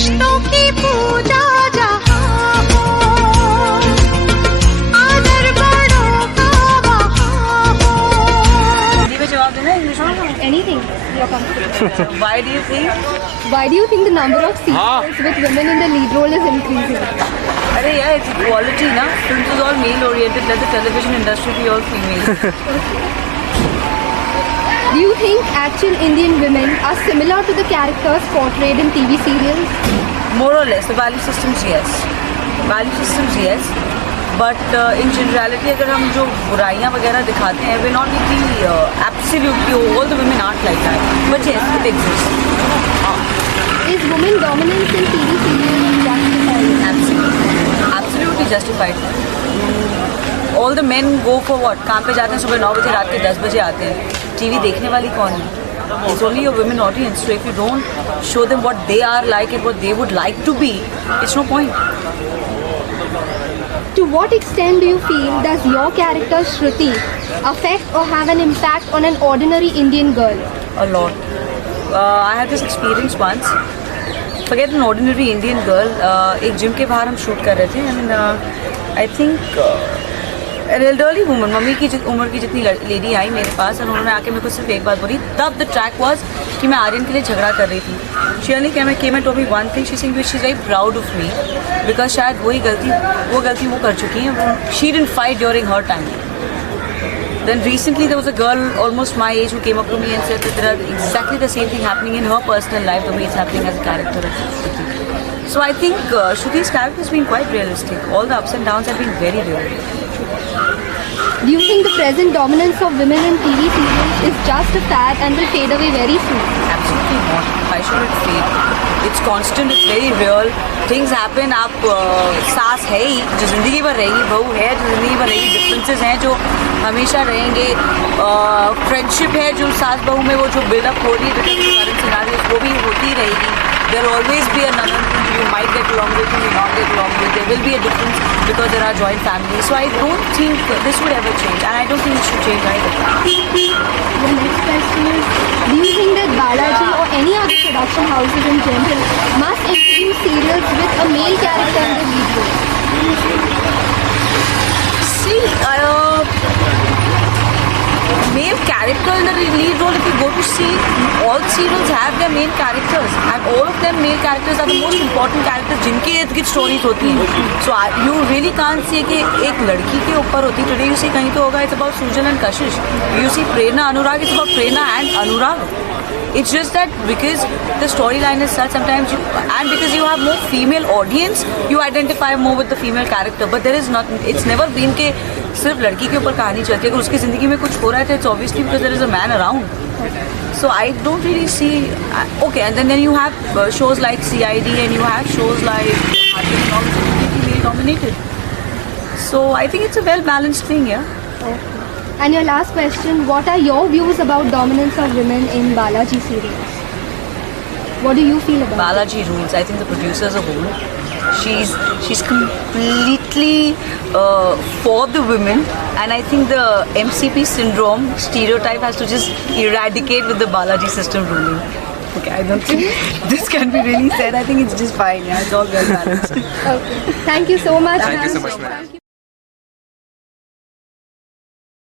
रिश्तों की पूजा जहाँ हो, आदर बड़ों का वहाँ हो। हिंदी में जवाब देना, इंग्लिश में? Anything you're comfortable. Why do you think? Why do you think the number of serials with women in the lead role is increasing? अरे यार, it's equality ना. Films is all male oriented. Let the television industry be all female. Do you think actual Indian women are similar to the characters portrayed in TV serials? More or less, the value systems yes. Value systems yes. But in generality, अगर हम जो बुराइयाँ वगैरह दिखाते हैं, we're not really absolutely all the women aren't like that. But yes, it exists. Is women dominance in TV serials justified? Absolutely justified. All the men go for what? काम पे जाते हैं सुबह 9 बजे, रात के 10 बजे आते हैं. टीवी देखने वाली कौन है? It's only your women audience. So if you don't show them what they are like and what they would like to be, it's no point. To what extent do you feel does your character Shruti affect or have an impact on an ordinary Indian girl? A lot. I had this experience once. Forget an ordinary Indian girl. एक gym के बाहर हम shoot कर रहे थे and I think an elderly woman, mummy की उम्र की जितनी लेडी आई मेरे पास और उन्होंने आके मेरे को सिर्फ एक बात बोली. तब the track was कि मैं आर्यन के लिए झगड़ा कर रही थी. She only came and told me one thing. She saying she's very proud of me because शायद वो गलती वो कर चुकी है. She didn't fight during her time. Then recently there was a girl almost my age who came up to me and said that there are exactly the same thing happening in her personal life the way it's happening as a character of Shruti. So I think Shruti's character has been quite realistic. All the ups and downs have been very real. Do you think the present dominance of women in TV serials is just a fad and will fade away very soon? Absolutely not. Why should it fade? It's constant, it's very real. Things happen. आप सास है ही जो ज़िंदगी भर रहेगी, बहू है जो ज़िंदगी भर रहेगी. डिफरेंसेस हैं जो हमेशा रहेंगे. फ्रेंडशिप है जो सास बहू में वो जो बिल्डअप हो रही है करंट सिनेरियोस वो भी होती रहेगी. There will always be another thing you might get along with and you not get along with. There will be a difference because there are joint families. So I don't think this would ever change, and I don't think it should change either. The next question is, do you think that Balaji or any other production houses in general must introduce serials with a male character in the lead role? See, male character in the lead role, if you go to see, all serials have their main characters and all of them male characters are the most important characters जिनके इर्द गिर्द stories होती हैं. So you really can't say कि एक लड़की के ऊपर होती. Today you see कहीं तो होगा it's about Sujal and Kashish. You see Prerna Anurag, it's about Prerna and Anurag. It's just that because the storyline is such sometimes and because you have more female audience, you identify more with the female character. But there is not, it's never been कि सिर्फ लड़की के ऊपर कहानी चलती है. अगर उसकी ज़िंदगी में कुछ हो रहा है तो it's obviously because there is a man around. So I don't really see. Okay, and then you have shows like CID and you have shows like male dominated. So I think it's a well balanced thing, yeah. And your last question, what are your views about dominance of women in Balaji serials? What do you feel about Balaji rules. I think the producers are whole. She's completely for the women, and I think the MCP syndrome stereotype has to just eradicate with the Balaji system ruling. Okay, I don't think this can be really said. I think it's just fine. Yeah, it's all well balanced. Okay. Thank you so much. Thank you so much, ma'am. Thank you.